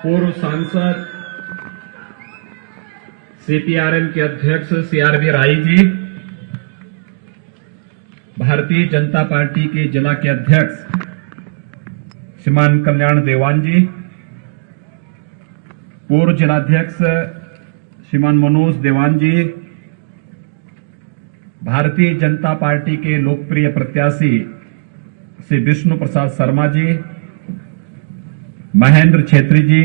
पूर्व सांसद सीपीआरएम के अध्यक्ष सीआरबी राय जी, भारतीय जनता पार्टी के जिला के अध्यक्ष श्रीमान कल्याण देवान जी, पूर्व जिलाध्यक्ष श्रीमान मनोज देवान जी, भारतीय जनता पार्टी के लोकप्रिय प्रत्याशी श्री विष्णु प्रसाद शर्मा जी, महेंद्र छेत्री जी,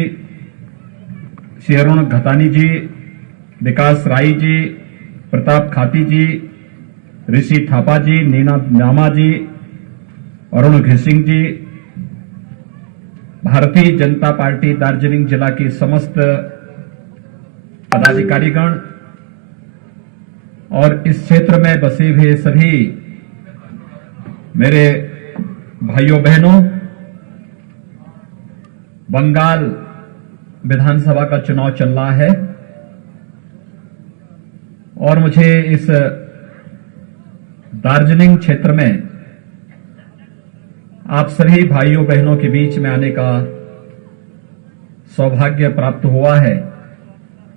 श्री अरुण घतानी जी, विकास राय जी, प्रताप खाती जी, ऋषि थापा जी, नीना नामा जी, अरुण घिसिंग जी, भारतीय जनता पार्टी दार्जिलिंग जिला के समस्त पदाधिकारीगण और इस क्षेत्र में बसे हुए सभी मेरे भाइयों बहनों, बंगाल विधानसभा का चुनाव चल रहा है और मुझे इस दार्जिलिंग क्षेत्र में आप सभी भाइयों बहनों के बीच में आने का सौभाग्य प्राप्त हुआ है।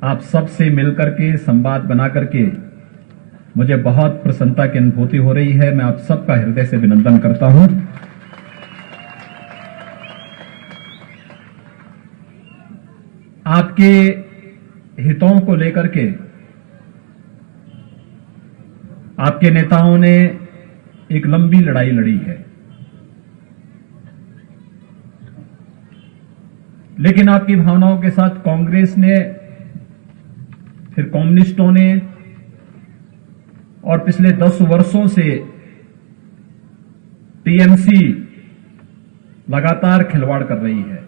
आप सबसे मिलकर के संवाद बना करके मुझे बहुत प्रसन्नता की अनुभूति हो रही है। मैं आप सबका हृदय से अभिनंदन करता हूं। आपके हितों को लेकर के आपके नेताओं ने एक लंबी लड़ाई लड़ी है, लेकिन आपकी भावनाओं के साथ कांग्रेस ने, फिर कम्युनिस्टों ने और पिछले 10 वर्षों से टीएमसी लगातार खिलवाड़ कर रही है।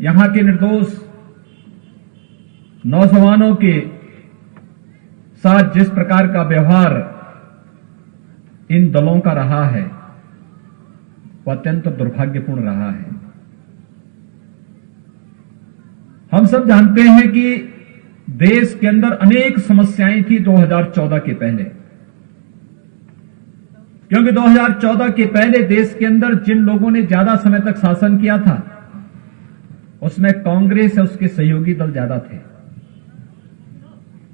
यहां के निर्दोष नौजवानों के साथ जिस प्रकार का व्यवहार इन दलों का रहा है वह अत्यंत दुर्भाग्यपूर्ण रहा है। हम सब जानते हैं कि देश के अंदर अनेक समस्याएं थी 2014 के पहले, क्योंकि 2014 के पहले देश के अंदर जिन लोगों ने ज्यादा समय तक शासन किया था उसमें कांग्रेस और उसके सहयोगी दल ज्यादा थे।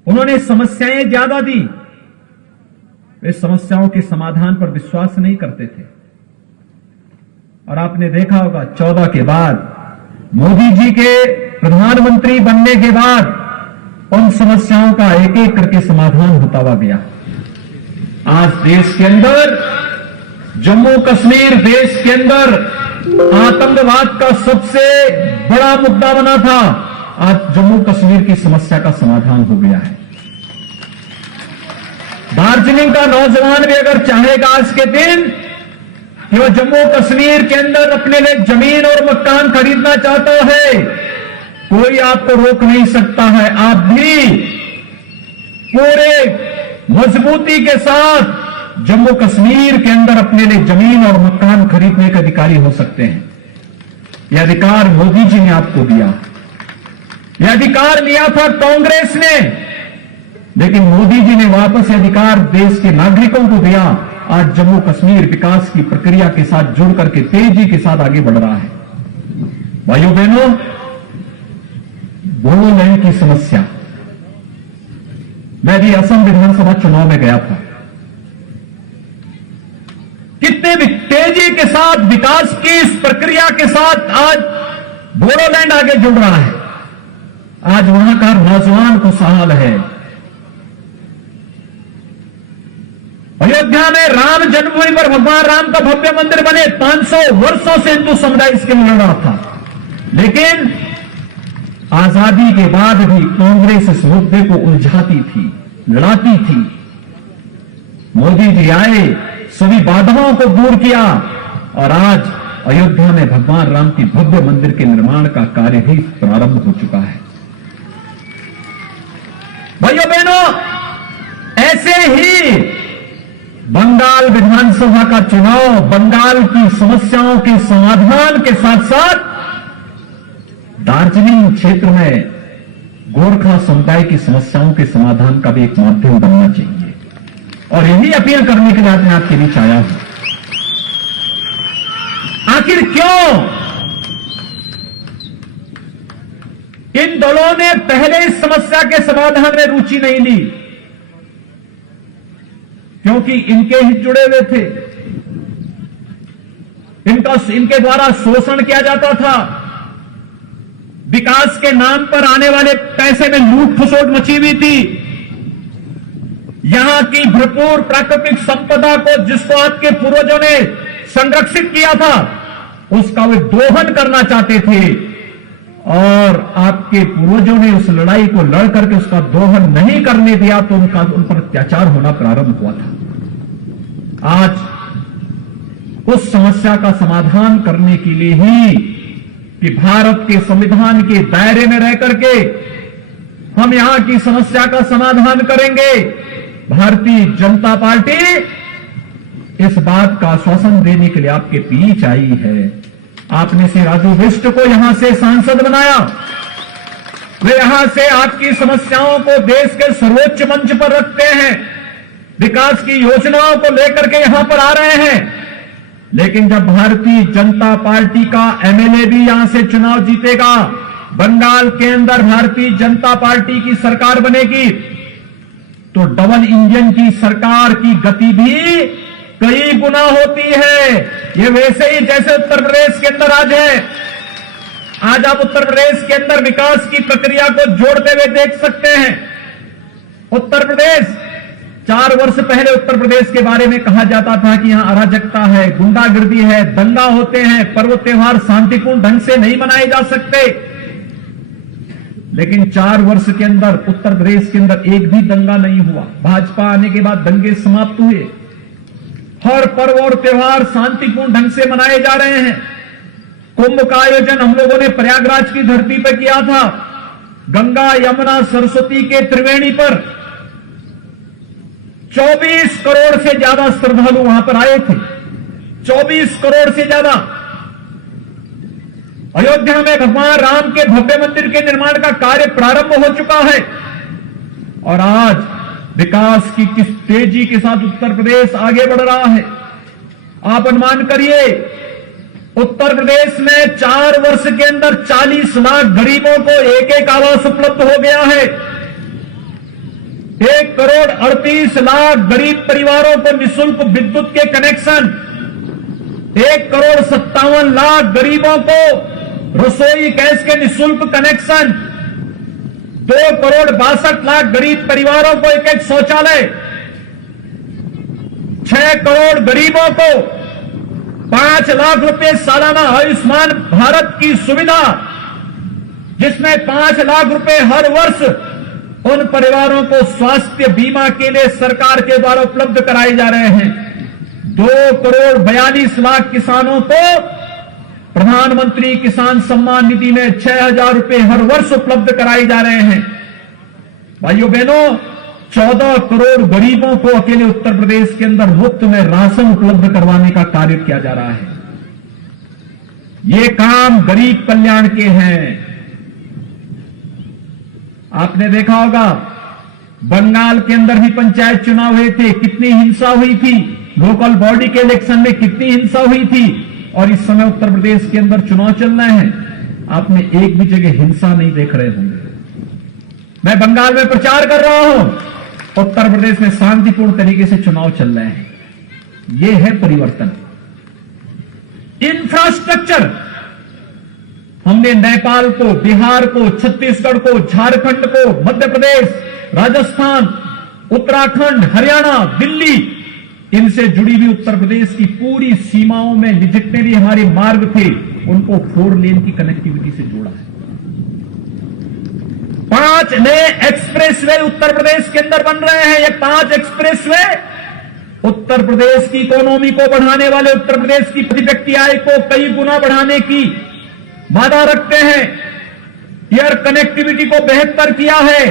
उन्होंने समस्याएं ज्यादा दी, वे समस्याओं के समाधान पर विश्वास नहीं करते थे। और आपने देखा होगा 14 के बाद मोदी जी के प्रधानमंत्री बनने के बाद उन समस्याओं का एक एक करके समाधान होता हुआ गया। आज देश के अंदर जम्मू कश्मीर देश के अंदर आतंकवाद का सबसे बड़ा मुद्दा बना था, आज जम्मू कश्मीर की समस्या का समाधान हो गया है। दार्जिलिंग का नौजवान भी अगर चाहेगा आज के दिन कि वो जम्मू कश्मीर के अंदर अपने लिए जमीन और मकान खरीदना चाहता है, कोई आपको रोक नहीं सकता है। आप भी पूरे मजबूती के साथ जम्मू कश्मीर के अंदर अपने लिए जमीन और मकान खरीदने के अधिकारी हो सकते हैं। यह अधिकार मोदी जी ने आपको दिया, यह अधिकार लिया था कांग्रेस ने, लेकिन मोदी जी ने वापस यह अधिकार देश के नागरिकों को दिया। आज जम्मू कश्मीर विकास की प्रक्रिया के साथ जुड़ करके तेजी के साथ आगे बढ़ रहा है। भाइयों बहनों, बोडोलैंड की समस्या, मैं भी असम विधानसभा चुनाव में गया था। कितने भी तेजी के साथ विकास की इस प्रक्रिया के साथ आज बोडोलैंड आगे जुड़ रहा है। आज वहां का नौजवान खुशहाल है। अयोध्या में राम जन्मभूमि पर भगवान राम का भव्य मंदिर बने, 500 वर्षों से हिंदू समुदाय इसके लिए लड़ रहा था, लेकिन आजादी के बाद भी कांग्रेस इस मुद्दे को उलझाती थी, लड़ाती थी। मोदी जी आए, सभी बाधाओं को दूर किया और आज अयोध्या में भगवान राम की भव्य मंदिर के निर्माण का कार्य भी प्रारंभ हो चुका है। भाइयों बहनों, ऐसे ही बंगाल विधानसभा का चुनाव बंगाल की समस्याओं के समाधान के साथ साथ दार्जिलिंग क्षेत्र में गोरखा समुदाय की समस्याओं के समाधान का भी एक माध्यम बनना चाहिए, और यही अपील करने के लिए मैं आपके बीच आया हूं। आखिर क्यों इन दलों ने पहले इस समस्या के समाधान में रुचि नहीं ली, क्योंकि इनके हित जुड़े हुए थे, इनके द्वारा शोषण किया जाता था, विकास के नाम पर आने वाले पैसे में लूट खसोट मची हुई थी, यहां की भरपूर प्राकृतिक संपदा को जिसको आपके पूर्वजों ने संरक्षित किया था उसका वे दोहन करना चाहते थे, और आपके पूर्वजों ने उस लड़ाई को लड़ करके उसका दोहन नहीं करने दिया तो उन पर अत्याचार होना प्रारंभ हुआ था। आज उस समस्या का समाधान करने के लिए ही कि भारत के संविधान के दायरे में रह करके हम यहां की समस्या का समाधान करेंगे, भारतीय जनता पार्टी इस बात का आश्वासन देने के लिए आपके बीच आई है। आपने से राजू बिष्ट को यहां से सांसद बनाया, वे यहां से आपकी समस्याओं को देश के सर्वोच्च मंच पर रखते हैं, विकास की योजनाओं को लेकर के यहां पर आ रहे हैं, लेकिन जब भारतीय जनता पार्टी का एमएलए भी यहां से चुनाव जीतेगा, बंगाल के अंदर भारतीय जनता पार्टी की सरकार बनेगी, तो डबल इंजन की सरकार की गति भी कई गुना होती है। ये वैसे ही जैसे उत्तर प्रदेश के अंदर आज है, आज आप उत्तर प्रदेश के अंदर विकास की प्रक्रिया को जोड़ते हुए देख सकते हैं। उत्तर प्रदेश 4 वर्ष पहले उत्तर प्रदेश के बारे में कहा जाता था कि यहां अराजकता है, गुंडागर्दी है, दंगा होते हैं, पर्व त्योहार शांतिपूर्ण ढंग से नहीं मनाए जा सकते, लेकिन 4 वर्ष के अंदर उत्तर प्रदेश के अंदर एक भी दंगा नहीं हुआ। भाजपा आने के बाद दंगे समाप्त हुए, हर पर्व और त्योहार शांतिपूर्ण ढंग से मनाए जा रहे हैं। कुंभ का आयोजन हम लोगों ने प्रयागराज की धरती पर किया था, गंगा यमुना सरस्वती के त्रिवेणी पर 24 करोड़ से ज्यादा श्रद्धालु वहां पर आए थे, 24 करोड़ से ज्यादा। अयोध्या में भगवान राम के भव्य मंदिर के निर्माण का कार्य प्रारंभ हो चुका है, और आज विकास की किस तेजी के साथ उत्तर प्रदेश आगे बढ़ रहा है। आप अनुमान करिए, उत्तर प्रदेश में 4 वर्ष के अंदर 40 लाख गरीबों को एक आवास उपलब्ध हो गया है। 1 करोड़ 38 लाख गरीब परिवारों को निःशुल्क विद्युत के कनेक्शन, 1 करोड़ 57 लाख गरीबों को रसोई गैस के निःशुल्क कनेक्शन, 2 करोड़ 62 लाख गरीब परिवारों को एक शौचालय, 6 करोड़ गरीबों को 5 लाख रुपए सालाना आयुष्मान भारत की सुविधा, जिसमें 5 लाख रुपए हर वर्ष उन परिवारों को स्वास्थ्य बीमा के लिए सरकार के द्वारा उपलब्ध कराए जा रहे हैं। 2 करोड़ 42 लाख किसानों को प्रधानमंत्री किसान सम्मान निधि में 6,000 रुपए हर वर्ष उपलब्ध कराए जा रहे हैं। भाइयों बहनों, 14 करोड़ गरीबों को अकेले उत्तर प्रदेश के अंदर मुफ्त में राशन उपलब्ध करवाने का कार्य किया जा रहा है। ये काम गरीब कल्याण के हैं। आपने देखा होगा, बंगाल के अंदर भी पंचायत चुनाव हुए थे, कितनी हिंसा हुई थी, लोकल बॉडी के इलेक्शन में कितनी हिंसा हुई थी, और इस समय उत्तर प्रदेश के अंदर चुनाव चल रहे हैं, आपने एक भी जगह हिंसा नहीं देख रहे होंगे। मैं बंगाल में प्रचार कर रहा हूं, उत्तर प्रदेश में शांतिपूर्ण तरीके से चुनाव चल रहे हैं। यह है परिवर्तन। इंफ्रास्ट्रक्चर हमने नेपाल को, बिहार को, छत्तीसगढ़ को, झारखंड को, मध्य प्रदेश, राजस्थान, उत्तराखंड, हरियाणा, दिल्ली, इनसे जुड़ी हुई उत्तर प्रदेश की पूरी सीमाओं में जितने भी हमारे मार्ग थे उनको 4 लेन की कनेक्टिविटी से जोड़ा है। 5 नए एक्सप्रेसवे उत्तर प्रदेश के अंदर बन रहे हैं। ये 5 एक्सप्रेसवे उत्तर प्रदेश की इकोनॉमी को बढ़ाने वाले, उत्तर प्रदेश की प्रति व्यक्ति आय को कई गुना बढ़ाने की वादा रखते हैं। एयर कनेक्टिविटी को बेहतर किया है।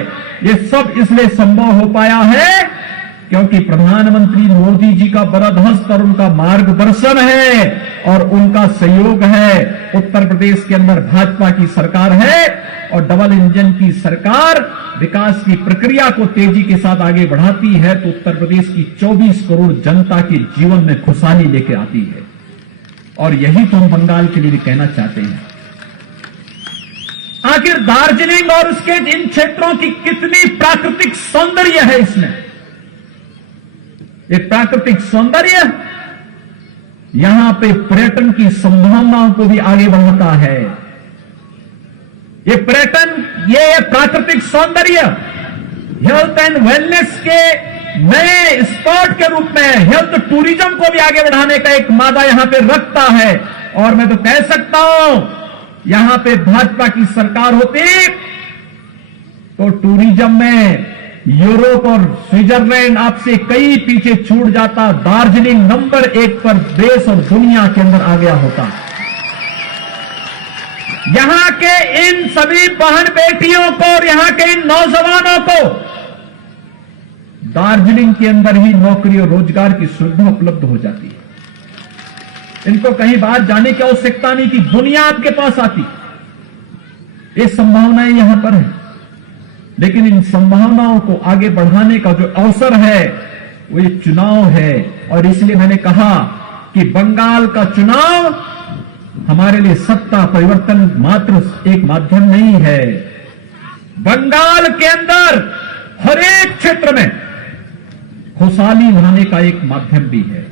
ये सब इसलिए संभव हो पाया है क्योंकि प्रधानमंत्री मोदी जी का बरदहस्त और उनका मार्गदर्शन है और उनका सहयोग है। उत्तर प्रदेश के अंदर भाजपा की सरकार है और डबल इंजन की सरकार विकास की प्रक्रिया को तेजी के साथ आगे बढ़ाती है तो उत्तर प्रदेश की 24 करोड़ जनता के जीवन में खुशहाली लेके आती है। और यही तो हम बंगाल के लिए भी कहना चाहते हैं। आखिर दार्जिलिंग और उसके इन क्षेत्रों की कितनी प्राकृतिक सौंदर्य है इसमें। ये प्राकृतिक सौंदर्य यहां पे पर्यटन की संभावनाओं को भी आगे बढ़ाता है। ये पर्यटन, ये प्राकृतिक सौंदर्य हेल्थ एंड वेलनेस के नए स्पॉट के रूप में हेल्थ टूरिज्म को भी आगे बढ़ाने का एक मादा यहां पे रखता है। और मैं तो कह सकता हूं, यहां पे भाजपा की सरकार होती तो टूरिज्म में यूरोप और स्विट्जरलैंड आपसे कई पीछे छूट जाता, दार्जिलिंग नंबर 1 पर देश और दुनिया के अंदर आ गया होता। यहां के इन सभी बहन बेटियों को और यहां के इन नौजवानों को दार्जिलिंग के अंदर ही नौकरी और रोजगार की सुविधा उपलब्ध हो जाती है। इनको कहीं बाहर जाने की आवश्यकता नहीं थी, दुनिया आपके पास आती। ये संभावनाएं यहां पर है, लेकिन इन संभावनाओं को आगे बढ़ाने का जो अवसर है वो ये चुनाव है। और इसलिए मैंने कहा कि बंगाल का चुनाव हमारे लिए सत्ता परिवर्तन मात्र एक माध्यम नहीं है। बंगाल के अंदर हर एक क्षेत्र में खुशहाली लाने का एक माध्यम भी है,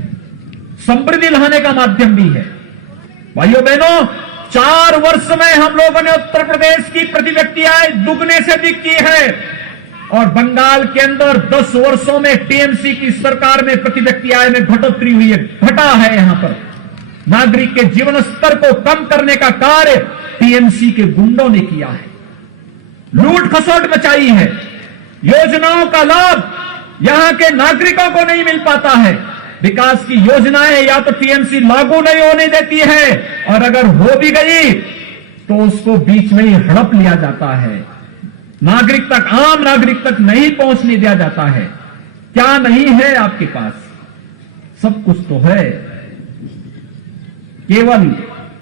समृद्धि लाने का माध्यम भी है। भाइयों बहनों, 4 वर्ष में हम लोगों ने उत्तर प्रदेश की प्रति व्यक्ति आय दुगने से अधिक की है और बंगाल के अंदर 10 वर्षों में टीएमसी की सरकार में प्रति व्यक्ति आय में बढ़ोतरी हुई है, घटा है। यहां पर नागरिक के जीवन स्तर को कम करने का कार्य टीएमसी के गुंडों ने किया है, लूट खसोट मचाई है। योजनाओं का लाभ यहां के नागरिकों को नहीं मिल पाता है। विकास की योजनाएं या तो टीएमसी लागू नहीं होने देती है और अगर हो भी गई तो उसको बीच में ही हड़प लिया जाता है, नागरिक तक, आम नागरिक तक नहीं पहुंचने दिया जाता है। क्या नहीं है आपके पास? सब कुछ तो है, केवल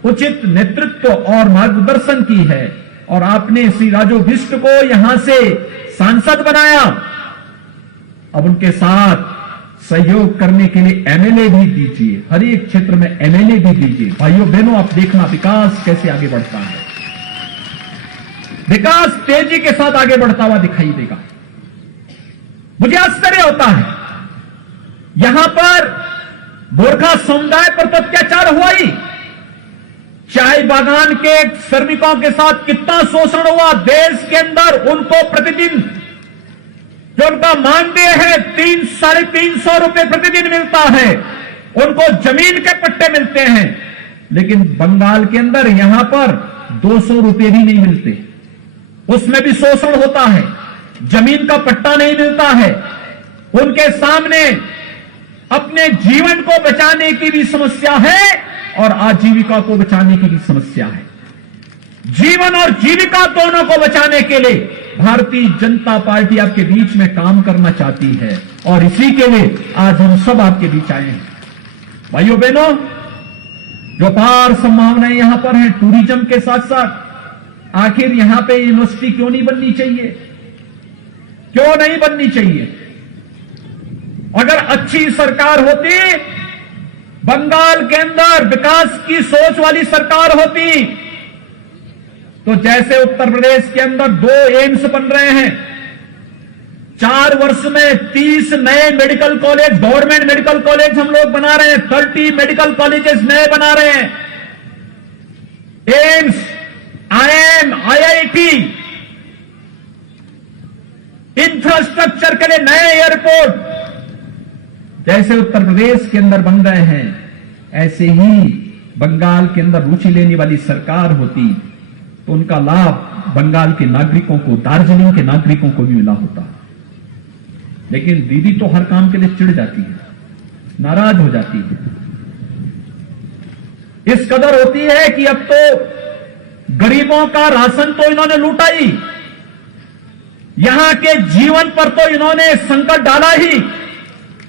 उचित नेतृत्व और मार्गदर्शन की है। और आपने श्री राजू बिष्ट को यहां से सांसद बनाया, अब उनके साथ सहयोग करने के लिए एमएलए भी दीजिए, हर एक क्षेत्र में एमएलए भी दीजिए। भाइयों बहनों, आप देखना विकास कैसे आगे बढ़ता है। विकास तेजी के साथ आगे बढ़ता हुआ दिखाई देगा। मुझे आश्चर्य होता है, यहां पर गोरखा समुदाय पर तो अत्याचार हुआ ही, चाय बागान के श्रमिकों के साथ कितना शोषण हुआ। देश के अंदर उनको प्रतिदिन जो उनका मानदेय है 300-350 रुपए प्रतिदिन मिलता है, उनको जमीन के पट्टे मिलते हैं, लेकिन बंगाल के अंदर यहां पर 200 रुपए भी नहीं मिलते, उसमें भी शोषण होता है, जमीन का पट्टा नहीं मिलता है। उनके सामने अपने जीवन को बचाने की भी समस्या है और आजीविका को बचाने की भी समस्या है। जीवन और जीविका दोनों को बचाने के लिए भारतीय जनता पार्टी आपके बीच में काम करना चाहती है और इसी के लिए आज हम सब आपके बीच आए हैं। भाइयों बहनों, जो अपार संभावनाएं यहां पर हैं टूरिज्म के साथ साथ, आखिर यहां पे यूनिवर्सिटी क्यों नहीं बननी चाहिए? क्यों नहीं बननी चाहिए? अगर अच्छी सरकार होती, बंगाल के अंदर विकास की सोच वाली सरकार होती, तो जैसे उत्तर प्रदेश के अंदर 2 एम्स बन रहे हैं, 4 वर्ष में 30 नए medical college, government medical college हम लोग बना रहे हैं, 30 मेडिकल कॉलेजेस नए बना रहे हैं, एम्स, आईएम, आईआईटी, इंफ्रास्ट्रक्चर के लिए नए एयरपोर्ट जैसे उत्तर प्रदेश के अंदर बन रहे हैं, ऐसे ही बंगाल के अंदर रुचि लेने वाली सरकार होती तो उनका लाभ बंगाल के नागरिकों को, दार्जिलिंग के नागरिकों को भी मिला होता। लेकिन दीदी तो हर काम के लिए चिढ़ जाती है, नाराज हो जाती है, इस कदर होती है कि अब तो गरीबों का राशन तो इन्होंने लूटा ही, यहां के जीवन पर तो इन्होंने संकट डाला ही,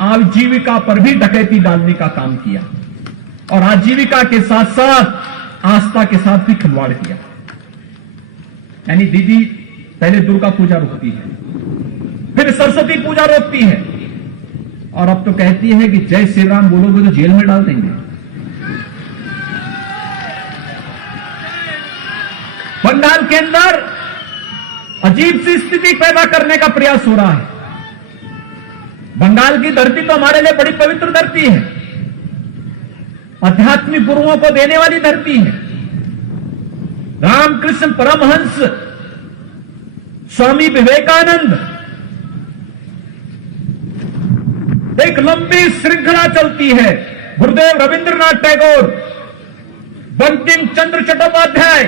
आजीविका पर भी डकैती डालने का काम किया और आजीविका के साथ साथ आस्था के साथ भी खिलवाड़ किया। यानी दीदी पहले दुर्गा पूजा रोकती है, फिर सरस्वती पूजा रोकती है और अब तो कहती है कि जय श्री राम बोलोगे तो जेल में डाल देंगे। बंगाल के अंदर अजीब सी स्थिति पैदा करने का प्रयास हो रहा है। बंगाल की धरती तो हमारे लिए बड़ी पवित्र धरती है, आध्यात्मिक गुरुओं को देने वाली धरती है। रामकृष्ण परमहंस, स्वामी विवेकानंद, एक लंबी श्रृंखला चलती है। गुरुदेव रविंद्रनाथ टैगोर, बंकिम चंद्र चट्टोपाध्याय,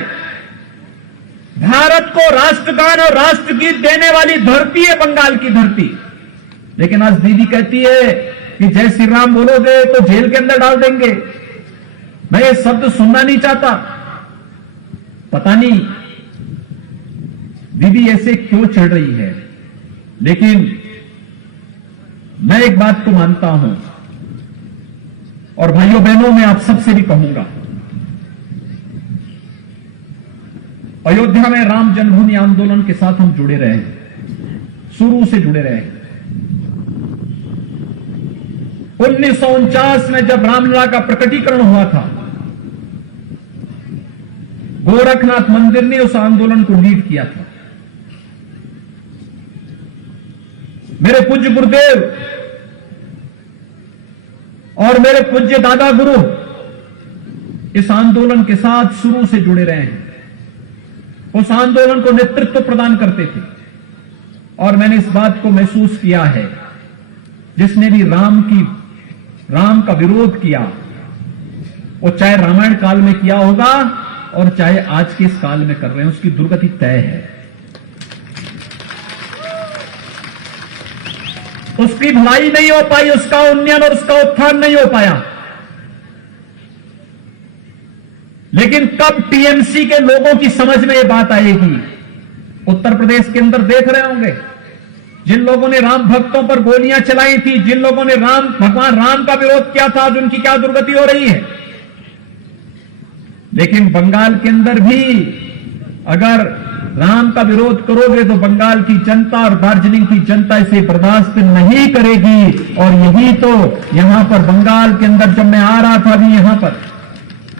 भारत को राष्ट्रगान और राष्ट्रगीत देने वाली धरती है बंगाल की धरती। लेकिन आज दीदी कहती है कि जय श्री राम बोलोगे तो जेल के अंदर डाल देंगे। मैं ये शब्द सुनना नहीं चाहता। पता नहीं दीदी ऐसे क्यों चढ़ रही है, लेकिन मैं एक बात को मानता हूं, और भाइयों बहनों मैं आप सबसे भी कहूंगा, अयोध्या में राम जन्मभूमि आंदोलन के साथ हम जुड़े रहे, शुरू से जुड़े रहे। 1949 में जब रामलला का प्रकटीकरण हुआ था, गोरखनाथ मंदिर ने उस आंदोलन को लीड किया था। मेरे पूज्य गुरुदेव और मेरे पूज्य दादा गुरु इस आंदोलन के साथ शुरू से जुड़े रहे हैं। उस आंदोलन को नेतृत्व प्रदान करते थे, और मैंने इस बात को महसूस किया है, जिसने भी राम का विरोध किया, वो चाहे रामायण काल में किया होगा और चाहे आज के इस काल में कर रहे हैं, उसकी दुर्गति तय है। उसकी भलाई नहीं हो पाई, उसका उन्नयन और उसका उत्थान नहीं हो पाया। लेकिन कब टीएमसी के लोगों की समझ में यह बात आएगी? उत्तर प्रदेश के अंदर देख रहे होंगे, जिन लोगों ने राम भक्तों पर गोलियां चलाई थी, जिन लोगों ने भगवान राम का विरोध किया था, आज उनकी क्या दुर्गति हो रही है। लेकिन बंगाल के अंदर भी अगर राम का विरोध करोगे तो बंगाल की जनता और दार्जिलिंग की जनता इसे बर्दाश्त नहीं करेगी। और यही तो यहां पर बंगाल के अंदर जब मैं आ रहा था, अभी यहां पर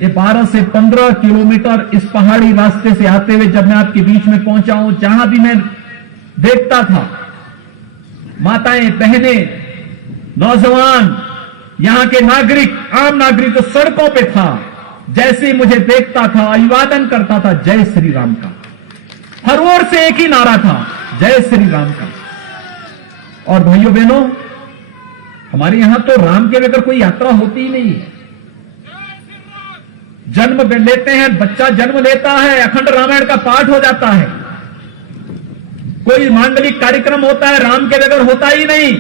ये 12 से 15 किलोमीटर इस पहाड़ी रास्ते से आते हुए जब मैं आपके बीच में पहुंचा हूं, जहां भी मैं देखता था माताएं, बहनें, नौजवान, यहां के नागरिक, आम नागरिक तो सड़कों पे था, जैसे ही मुझे देखता था अभिवादन करता था जय श्री राम का। हर ओर से एक ही नारा था, जय श्री राम का। और भाइयों बहनों, हमारे यहां तो राम के बगैर कोई यात्रा होती ही नहीं है। जन्म लेते हैं, बच्चा जन्म लेता है, अखंड रामायण का पाठ हो जाता है। कोई मांगलिक कार्यक्रम होता है, राम के बगैर होता ही नहीं।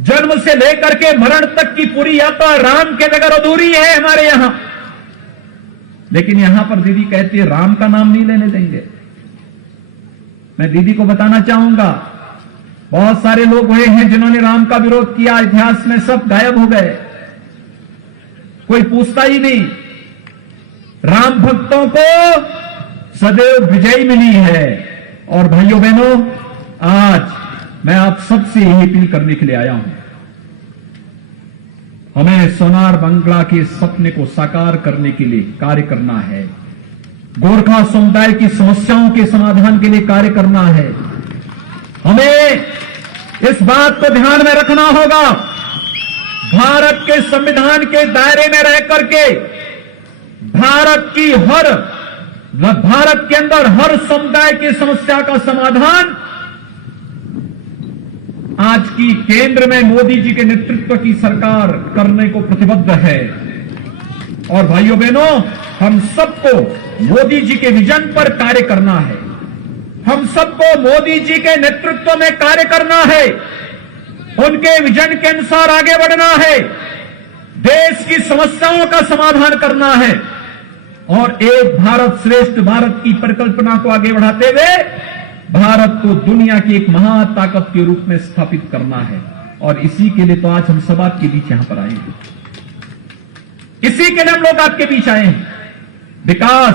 जन्म से लेकर के मरण तक की पूरी यात्रा राम के बगैर अधूरी है हमारे यहां। लेकिन यहां पर दीदी कहती है राम का नाम नहीं लेने देंगे। मैं दीदी को बताना चाहूंगा, बहुत सारे लोग हुए हैं जिन्होंने राम का विरोध किया, इतिहास में सब गायब हो गए, कोई पूछता ही नहीं। राम भक्तों को सदैव विजय मिली है। और भाइयों बहनों, आज मैं आप सबसे यही अपील करने के लिए आया हूं, हमें सोनार बांग्ला के सपने को साकार करने के लिए कार्य करना है। गोरखा समुदाय की समस्याओं के समाधान के लिए कार्य करना है। हमें इस बात को ध्यान में रखना होगा, भारत के संविधान के दायरे में रह करके भारत के अंदर हर समुदाय की समस्या का समाधान आज की केंद्र में मोदी जी के नेतृत्व की सरकार करने को प्रतिबद्ध है। और भाइयों बहनों, हम सबको मोदी जी के विजन पर कार्य करना है। हम सबको मोदी जी के नेतृत्व में कार्य करना है, उनके विजन के अनुसार आगे बढ़ना है, देश की समस्याओं का समाधान करना है और एक भारत श्रेष्ठ भारत की परिकल्पना को आगे बढ़ाते हुए भारत को दुनिया की एक महाताकत के रूप में स्थापित करना है। और इसी के लिए तो आज हम सब आपके बीच यहां पर आए हैं, इसी के लिए हम लोग आपके बीच आए हैं। विकास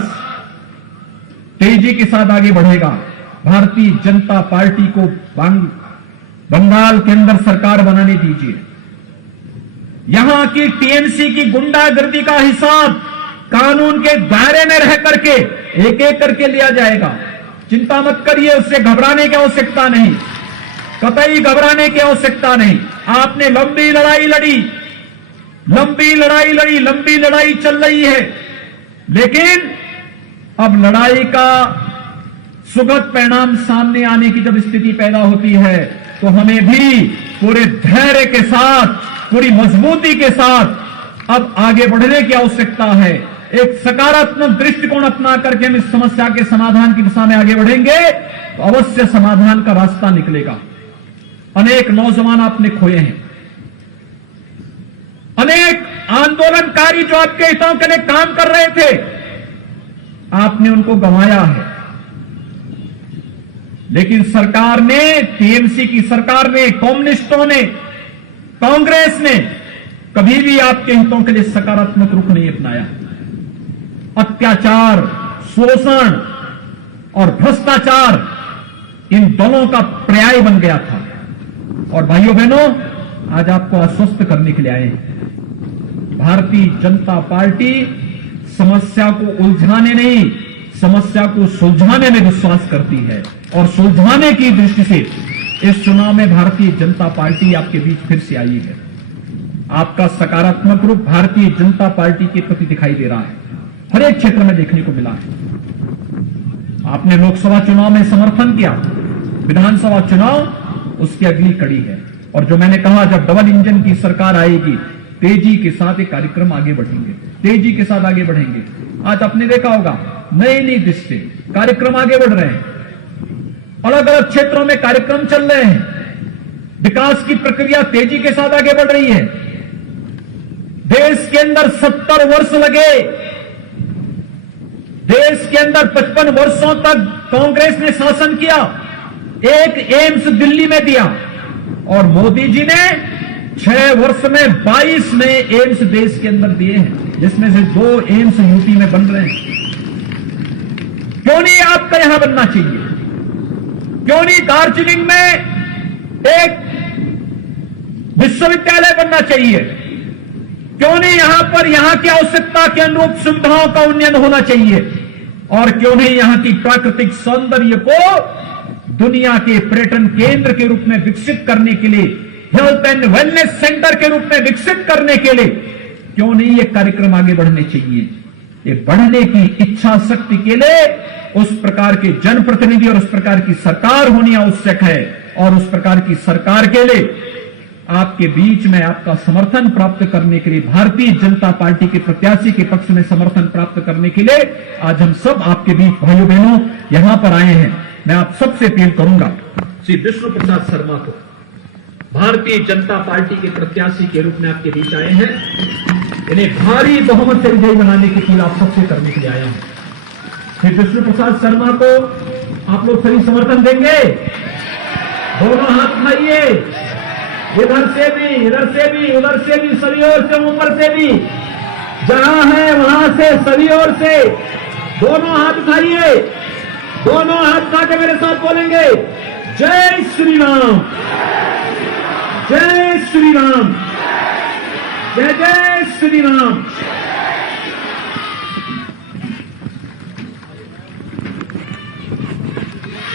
तेजी के साथ आगे बढ़ेगा। भारतीय जनता पार्टी को बंगाल के अंदर सरकार बनाने दीजिए। यहां की टीएमसी की गुंडागर्दी का हिसाब कानून के दायरे में रह करके एक एक करके लिया जाएगा। चिंता मत करिए, उससे घबराने की आवश्यकता नहीं, कतई घबराने की आवश्यकता नहीं। आपने लंबी लड़ाई लड़ी, लंबी लड़ाई चल रही है, लेकिन अब लड़ाई का सुखद परिणाम सामने आने की जब स्थिति पैदा होती है तो हमें भी पूरे धैर्य के साथ, पूरी मजबूती के साथ अब आगे बढ़ने की आवश्यकता है। एक सकारात्मक दृष्टिकोण अपना करके हम इस समस्या के समाधान की दिशा में आगे बढ़ेंगे तो अवश्य समाधान का रास्ता निकलेगा। अनेक नौजवान आपने खोए हैं, अनेक आंदोलनकारी जो आपके हितों के लिए काम कर रहे थे, आपने उनको गंवाया है। लेकिन सरकार ने, टीएमसी की सरकार ने, कम्युनिस्टों ने, कांग्रेस ने कभी भी आपके हितों के लिए सकारात्मक रुख नहीं अपनाया। अत्याचार, शोषण और भ्रष्टाचार इन दलों का पर्याय बन गया था। और भाइयों बहनों, आज आपको आश्वस्त करने के लिए आए हैं। भारतीय जनता पार्टी समस्या को उलझाने नहीं, समस्या को सुलझाने में विश्वास करती है। और सुलझाने की दृष्टि से इस चुनाव में भारतीय जनता पार्टी आपके बीच फिर से आई है। आपका सकारात्मक रूप भारतीय जनता पार्टी के प्रति दिखाई दे रहा है, हर एक क्षेत्र में देखने को मिला है। आपने लोकसभा चुनाव में समर्थन किया, विधानसभा चुनाव उसकी अगली कड़ी है। और जो मैंने कहा, जब डबल इंजन की सरकार आएगी, तेजी के साथ एक कार्यक्रम आगे बढ़ेंगे, तेजी के साथ आगे बढ़ेंगे। आज आपने देखा होगा, नई नई दृष्टि कार्यक्रम आगे बढ़ रहे हैं, अलग अलग क्षेत्रों में कार्यक्रम चल रहे हैं, विकास की प्रक्रिया तेजी के साथ आगे बढ़ रही है। देश के अंदर 70 वर्ष लगे, देश के अंदर 55 वर्षों तक कांग्रेस ने शासन किया, एक एम्स दिल्ली में दिया, और मोदी जी ने 6 वर्ष में 22 नए एम्स देश के अंदर दिए हैं, जिसमें से 2 एम्स यूपी में बन रहे हैं। क्यों नहीं आपका यहां बनना चाहिए? क्यों नहीं दार्जिलिंग में एक विश्वविद्यालय बनना चाहिए? क्यों नहीं यहां पर यहां की आवश्यकता के अनुरूप सुविधाओं का उन्नयन होना चाहिए? और क्यों नहीं यहां की प्राकृतिक सौंदर्य को दुनिया के पर्यटन केंद्र के रूप में विकसित करने के लिए, हेल्थ एंड वेलनेस सेंटर के रूप में विकसित करने के लिए क्यों नहीं ये कार्यक्रम आगे बढ़ने चाहिए? ये बढ़ने की इच्छा शक्ति के लिए उस प्रकार के जनप्रतिनिधि और उस प्रकार की सरकार होनी आवश्यक है। और उस प्रकार की सरकार के लिए आपके बीच में आपका समर्थन प्राप्त करने के लिए, भारतीय जनता पार्टी के प्रत्याशी के पक्ष में समर्थन प्राप्त करने के लिए आज हम सब आपके बीच भाइयों बहनों यहां पर आए हैं। मैं आप सबसे अपील करूंगा, श्री विष्णु प्रसाद शर्मा को भारतीय जनता पार्टी के प्रत्याशी के रूप में आपके बीच आए हैं, इन्हें भारी बहुमत से विजयी बनाने की अपील आप सबसे करने के लिए आया हूं। श्री विष्णु प्रसाद शर्मा को आप लोग सही समर्थन देंगे? दोनों हाथ उठाइए, इधर से भी, इधर से भी, उधर से भी, सभी ओर से, ऊपर से भी, जहां है वहां से, सभी ओर से दोनों हाथ उठाइए। दोनों हाथ उठा के मेरे साथ बोलेंगे, जय श्री राम, जय श्री राम, जय जय श्री राम।